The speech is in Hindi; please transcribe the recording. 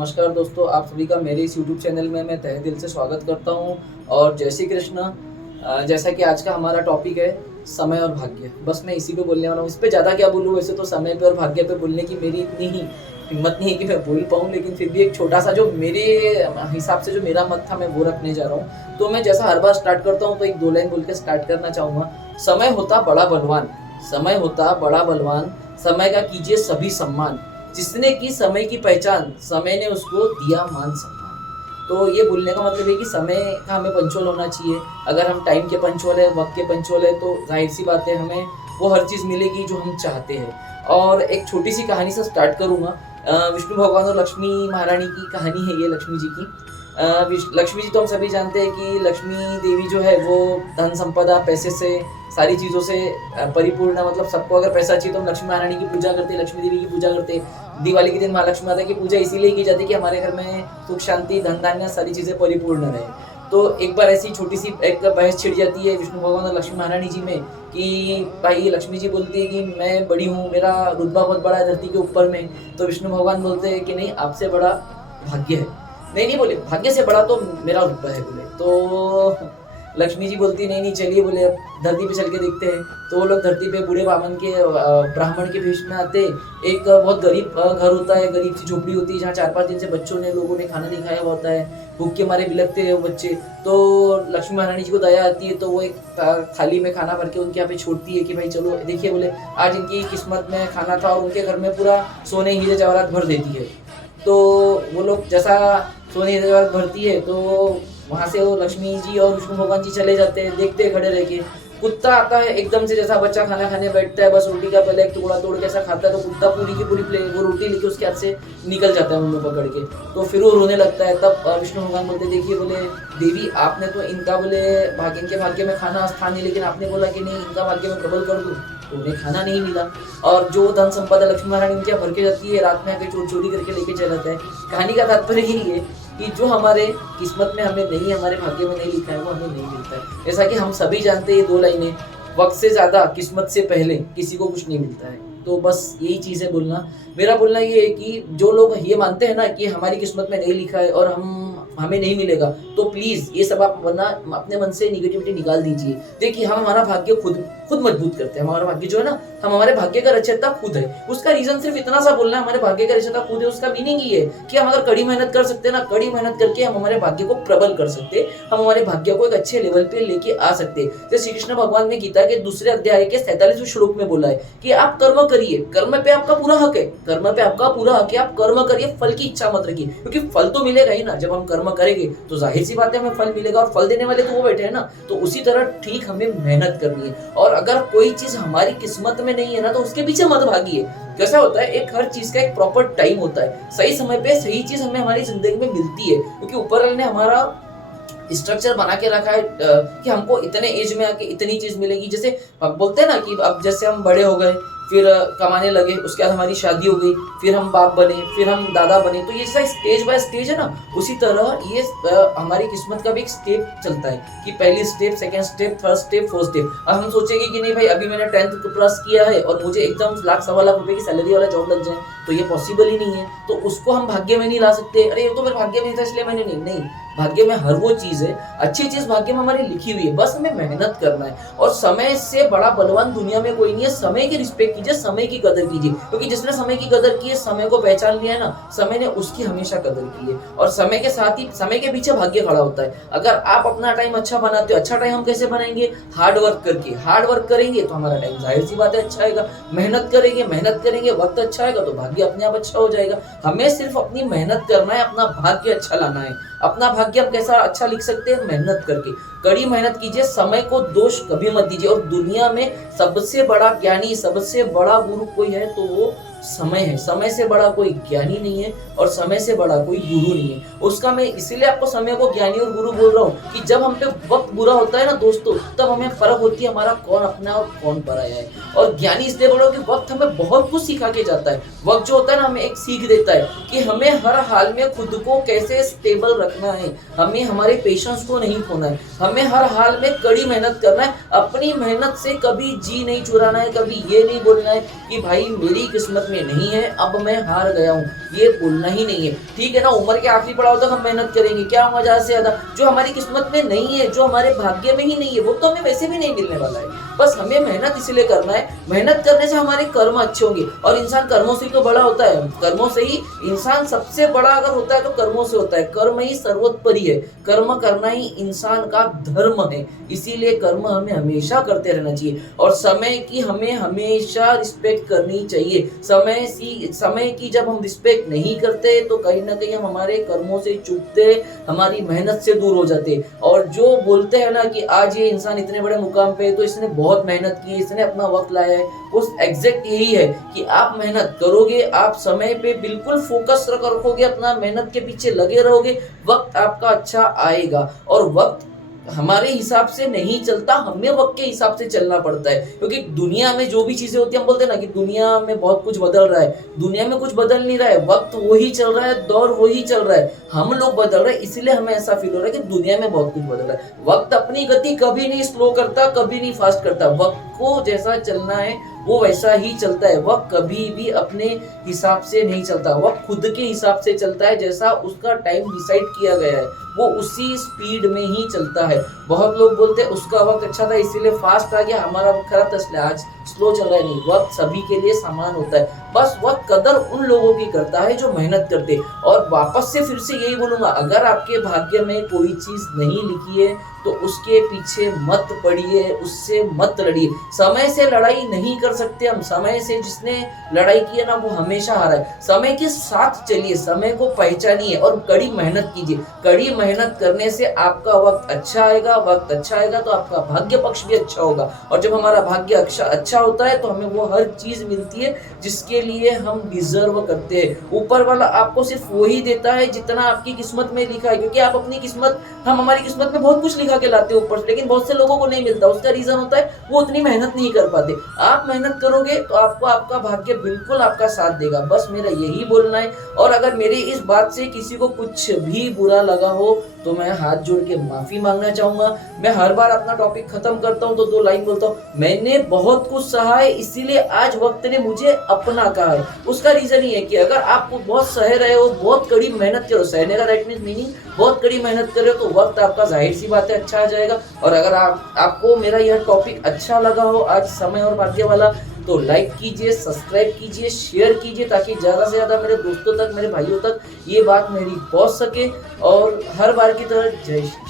नमस्कार दोस्तों, आप सभी का मेरे इस यूट्यूब चैनल में मैं तहे दिल से स्वागत करता हूं और जय श्री कृष्ण। जैसा कि आज का हमारा टॉपिक है समय और भाग्य, बस मैं इसी पे बोलने वाला हूं। इस पे ज़्यादा क्या बोलूं, वैसे तो समय पे और भाग्य पे बोलने की मेरी इतनी ही हिम्मत नहीं है कि मैं बोल पाऊँ, लेकिन फिर भी एक छोटा सा जो मेरे हिसाब से जो मेरा मत था मैं वो रखने जा रहा हूँ। तो मैं जैसा हर बार स्टार्ट करता हूँ तो एक दो लाइन बोल के स्टार्ट करना चाहूँगा। समय होता बड़ा बलवान, समय होता बड़ा बलवान, समय का कीजिए सभी सम्मान, जिसने की समय की पहचान, समय ने उसको दिया मान सम्मान। तो ये बोलने का मतलब है कि समय का हमें पंचुअल होना चाहिए। अगर हम टाइम के पंचुअल है, वक्त के पंचुअल है, तो जाहिर सी बात है हमें वो हर चीज़ मिलेगी जो हम चाहते हैं। और एक छोटी सी कहानी से स्टार्ट करूँगा। विष्णु भगवान और लक्ष्मी महारानी की कहानी है ये, लक्ष्मी जी की। लक्ष्मी जी तो हम सभी जानते हैं कि लक्ष्मी देवी जो है वो धन संपदा, पैसे से, सारी चीज़ों से परिपूर्ण, मतलब सबको अगर पैसा चाहिए तो हम लक्ष्मी महारानी की पूजा करते हैं, लक्ष्मी देवी की पूजा करते हैं। दिवाली के दिन माँ लक्ष्मी माता की पूजा इसीलिए की जाती है कि हमारे घर में सुख शांति, धन धान्य, सारी चीज़ें परिपूर्ण रहे। तो एक बार ऐसी छोटी सी एक बहस छिड़ जाती है विष्णु भगवान और लक्ष्मी महारानी जी में कि भाई लक्ष्मी जी बोलती है कि मैं बड़ी हूँ, मेरा रुतबा बहुत बड़ा है धरती के ऊपर में। तो विष्णु भगवान बोलते हैं कि नहीं, आपसे बड़ा भाग्य है। नहीं बोले, भाग्य से बड़ा तो मेरा रुतबा है बोले। तो लक्ष्मी जी बोलती नहीं नहीं, चलिए बोले अब धरती पे चल के देखते हैं। तो वो लोग धरती पे बूढ़े ब्राह्मण के भेष में आते। एक बहुत गरीब घर होता है, गरीब सी झोपड़ी होती है जहाँ 4-5 दिन से लोगों ने खाना नहीं खाया होता है, भूख के मारे बिलखते हैं वो बच्चे। तो लक्ष्मी महारानी जी को दया आती है, तो वो एक थाली में खाना भर के उनके यहाँ पे छोड़ती है कि भाई चलो देखिए बोले, आज इनकी किस्मत में खाना था और उनके घर में पूरा सोने हीरे जवाहरात भर देती है। तो वो लोग जैसा सोने हीरे जवाहरात भरती है तो वहाँ से वो लक्ष्मी जी और विष्णु भगवान जी चले जाते हैं, देखते हैं खड़े रह के। कुत्ता आता है एकदम से, जैसा बच्चा खाना खाने बैठता है, बस रोटी का पहले एक टुकड़ा तोड़ के ऐसा खाता है, तो कुत्ता पूरी की पूरी प्लेट वो रोटी लेके उसके हाथ से निकल जाता है मुंह में पकड़ के। तो फिर वो रोने लगता है। तब विष्णु भगवान बोलते देखिए बोले, देवी आपने तो इनका बोले भाग्य, इनके भाग्य में खाना स्थान नहीं, लेकिन आपने बोला कि नहीं इनका भाग्य में प्रबल कर दूं, तो उन्हें खाना नहीं मिला। और जो धन संपदा लक्ष्मी महारानी उनके भर के जाती है, रात में आके चोरी चोरी करके लेके चला जाता है। कहानी का तात्पर्य यही है कि जो हमारे किस्मत में हमें नहीं, हमारे भाग्य में नहीं लिखा है, वो हमें नहीं मिलता है। जैसा कि हम सभी जानते हैं ये 2 लाइनें, वक्त से ज्यादा किस्मत से पहले किसी को कुछ नहीं मिलता है। तो बस यही चीज़ है बोलना। मेरा बोलना ये है कि जो लोग ये मानते हैं ना कि हमारी किस्मत में नहीं लिखा है और हमें नहीं मिलेगा, तो प्लीज ये सब आप वरना अपने मन से निगेटिविटी निकाल दीजिए। देखिए हम हमारा भाग्य खुद मजबूत करते हैं। हमारा भाग्य जो है ना, हम हमारे भाग्य का रचयिता खुद है। उसका रीजन सिर्फ इतना सा बोलना है, हमारे भाग्य का रचयिता खुद है। उसका मीनिंग ये है कि हम अगर कड़ी मेहनत कर सकते हैं ना, कड़ी मेहनत करके हम हमारे भाग्य को प्रबल कर सकते हैं, हम हमारे भाग्य को एक अच्छे लेवल पे लेके आ सकते हैं। जैसे श्री कृष्ण भगवान ने गीता के 2 अध्याय के 47वें श्लोक में बोला है कि आप कर्म करिए, कर्म पे आपका पूरा हक है, कर्म पे आपका पूरा हक है, आप कर्म करिए, फल की इच्छा मत रखिए, क्योंकि फल तो मिलेगा ही ना। जब हम कर्म करेंगे तो जाहिर सी बात है हमें फल मिलेगा, और फल देने वाले तो वो बैठे हैं ना। तो उसी तरह ठीक हमें मेहनत करनी है, और अगर कोई चीज हमारी किस्मत में नहीं है ना, तो उसके पीछे मत भागिए। कैसा होता है, एक हर चीज का एक प्रॉपर टाइम होता है, सही समय पे सही चीज हमें हमारी जिंदगी में मिलती है, क्योंकि ऊपर वाले ने हमारा स्ट्रक्चर बना के रखा है कि हमको इतने एज में आके इतनी चीज मिलेगी। जैसे हम बोलते हैं ना कि अब जैसे हम बड़े हो गए, फिर कमाने लगे, उसके बाद हमारी शादी हो गई, फिर हम बाप बने, फिर हम दादा बने, तो ये जैसा स्टेज बाय स्टेज है ना, उसी तरह ये हमारी किस्मत का भी एक स्टेप चलता है कि पहली step, second step, third step, fourth step. अब हम सोचेंगे कि नहीं भाई अभी मैंने 10th प्लस किया है और मुझे एकदम लाख सवा लाख रुपए की सैलरी वाला जॉब लग जाए, तो ये पॉसिबल ही नहीं है। तो उसको हम भाग्य में नहीं ला सकते। अरे ये तो मेरे भाग्य में नहीं था इसलिए मैंने नहीं, भाग्य में हर वो चीज है, अच्छी चीज भाग्य में हमारी लिखी हुई है, बस हमें मेहनत करना है। और समय से बड़ा बलवान दुनिया में कोई नहीं है। समय की रिस्पेक्ट कीजिए, समय की कदर कीजिए, क्योंकि जिसने समय की कदर की है, समय को पहचान लिया है ना, समय ने उसकी हमेशा कदर की है। और समय के साथ ही समय के पीछे भाग्य खड़ा होता है। अगर आप अपना टाइम अच्छा बनाते हो, अच्छा टाइम हम कैसे बनाएंगे? हार्ड वर्क करके। हार्ड वर्क करेंगे तो हमारा टाइम जाहिर सी बात है अच्छा आएगा। मेहनत करेंगे वक्त अच्छा आएगा, तो भाग्य अपने आप अच्छा हो जाएगा। हमें सिर्फ अपनी मेहनत करना है, अपना भाग्य अच्छा लाना है। अपना भाग्य हम कैसा अच्छा लिख सकते हैं? मेहनत करके। कड़ी मेहनत कीजिए, समय को दोष कभी मत दीजिए। और दुनिया में सबसे बड़ा ज्ञानी, सबसे बड़ा गुरु कोई है तो वो समय है। समय से बड़ा कोई ज्ञानी नहीं है और समय से बड़ा कोई गुरु नहीं है। उसका मैं इसीलिए आपको समय को ज्ञानी और गुरु बोल रहा हूँ कि जब हम पे वक्त बुरा होता है ना दोस्तों, तब हमें फर्क होती है हमारा कौन अपना और कौन पराया है। और ज्ञानी इसलिए बोल रहा हूँ कि वक्त हमें बहुत कुछ सिखा के जाता है। वक्त जो होता है ना, हमें एक सीख देता है कि हमें हर हाल में खुद को कैसे स्टेबल रखना है, हमें हमारे पेशेंस को नहीं खोना है, हमें हर हाल में कड़ी मेहनत करना है। अपनी मेहनत से कभी जी नहीं चुराना है, कभी ये नहीं बोलना है कि भाई मेरी किस्मत में नहीं है, अब मैं हार गया हूँ, ये बोलना ही नहीं है। ठीक है ना, उम्र के आखिरी पड़ाव तक हम मेहनत करेंगे, क्या होगा ज़्यादा से ज़्यादा, जो हमारी किस्मत में नहीं है, जो हमारे भाग्य में ही नहीं है, वो तो हमें वैसे भी नहीं मिलने वाला है। बस हमें मेहनत इसलिए करना है, मेहनत करने से हमारे कर्म अच्छे होंगे, और इंसान कर्मों से ही तो बड़ा होता है। कर्मों से ही इंसान सबसे बड़ा अगर होता है तो कर्मों से होता है। कर्म ही सर्वोपरि है, कर्म करना ही इंसान का धर्म है। इसीलिए कर्म हमें हमेशा करते रहना चाहिए, और समय की हमें हमेशा रिस्पेक्ट करनी चाहिए। समय की जब हम रिस्पेक्ट नहीं करते तो कहीं ना कहीं हम हमारे कर्मों से चूकते, हमारी मेहनत से दूर हो जाते। और जो बोलते हैं ना कि आज ये इंसान इतने बड़े मुकाम पे है तो इसने बहुत मेहनत की है, इसने अपना वक्त लाया है, उस एग्जैक्ट यही है कि आप मेहनत करोगे, आप समय पे बिल्कुल फोकस रखोगे, अपना मेहनत के पीछे लगे रहोगे, वक्त आपका अच्छा आएगा। और वक्त हमारे हिसाब से नहीं चलता, हमें वक्त के हिसाब से चलना पड़ता है, क्योंकि दुनिया में जो भी चीजें होती है, हम बोलते हैं ना कि दुनिया में बहुत कुछ बदल रहा है, दुनिया में कुछ बदल नहीं रहा है, वक्त वही चल रहा है, दौर वही चल रहा है, हम लोग बदल रहे हैं। इसलिए हमें ऐसा फील हो रहा है कि दुनिया में बहुत कुछ बदल रहा है। वक्त अपनी गति कभी नहीं स्लो करता, कभी नहीं फास्ट करता, वक्त को जैसा चलना है वो वैसा ही चलता है। वक्त कभी भी अपने हिसाब से नहीं चलता, वक्त खुद के हिसाब से चलता है, जैसा उसका टाइम डिसाइड किया गया है वो उसी स्पीड में ही चलता है। बहुत लोग बोलते हैं उसका वक्त अच्छा था इसीलिए फास्ट आ गया, हमारा वक्त खराब था इसलिए आज स्लो चल रहा है। नहीं, वक्त सभी के लिए समान होता है, बस वक्त कदर उन लोगों की करता है जो मेहनत करते। और वापस से फिर से यही बोलूंगा, अगर आपके भाग्य में कोई चीज नहीं लिखी है तो उसके पीछे मत पड़िए, उससे मत लड़िए। समय से लड़ाई नहीं कर सकते हम, समय से जिसने लड़ाई की है ना वो हमेशा हारा है। समय के साथ चलिए, समय को पहचानिए और कड़ी मेहनत कीजिए। कड़ी मेहनत करने से आपका वक्त अच्छा आएगा, वक्त अच्छा आएगा तो आपका भाग्य पक्ष भी अच्छा होगा, और जब हमारा भाग्य अच्छा होता है तो हमें वो हर चीज मिलती है जिसके लिए हम डिजर्व करते हैं। ऊपर वाला आपको सिर्फ वही देता है जितना आपकी किस्मत में लिखा है, क्योंकि आप अपनी किस्मत, हम हमारी किस्मत में बहुत कुछ लिखा के लाते हैं ऊपर से, लेकिन बहुत से लोगों को नहीं मिलता। उसका रीजन होता है वो उतनी मेहनत नहीं कर पाते। आप मेहनत करोगे तो आपको आपका भाग्य बिल्कुल आपका साथ देगा। बस मेरा यही बोलना है। और अगर मेरी इस बात से किसी को कुछ भी बुरा लगा हो तो मैं हाथ जोड़ के माफी मांगना चाहूंगा। मैं हर बार अपना टॉपिक खत्म करता हूं तो 2 लाइन बोलता हूं, मैंने बहुत कुछ सहा है इसीलिए आज वक्त ने मुझे अपना कहा है। उसका रीजन ये है कि अगर आप बहुत सह रहे हो, बहुत कड़ी मेहनत करो, सहने का राइट मीनिंग बहुत कड़ी मेहनत कर रहे हो तो वक्त आपका जाहिर सी बात है अच्छा आ जाएगा। और अगर आपको मेरा यह टॉपिक अच्छा लगा हो आज समय और भाग्य वाला, तो लाइक कीजिए, सब्सक्राइब कीजिए, शेयर कीजिए, ताकि ज़्यादा से ज़्यादा मेरे दोस्तों तक, मेरे भाइयों तक ये बात मेरी पहुंच सके। और हर बार की तरह जय श्री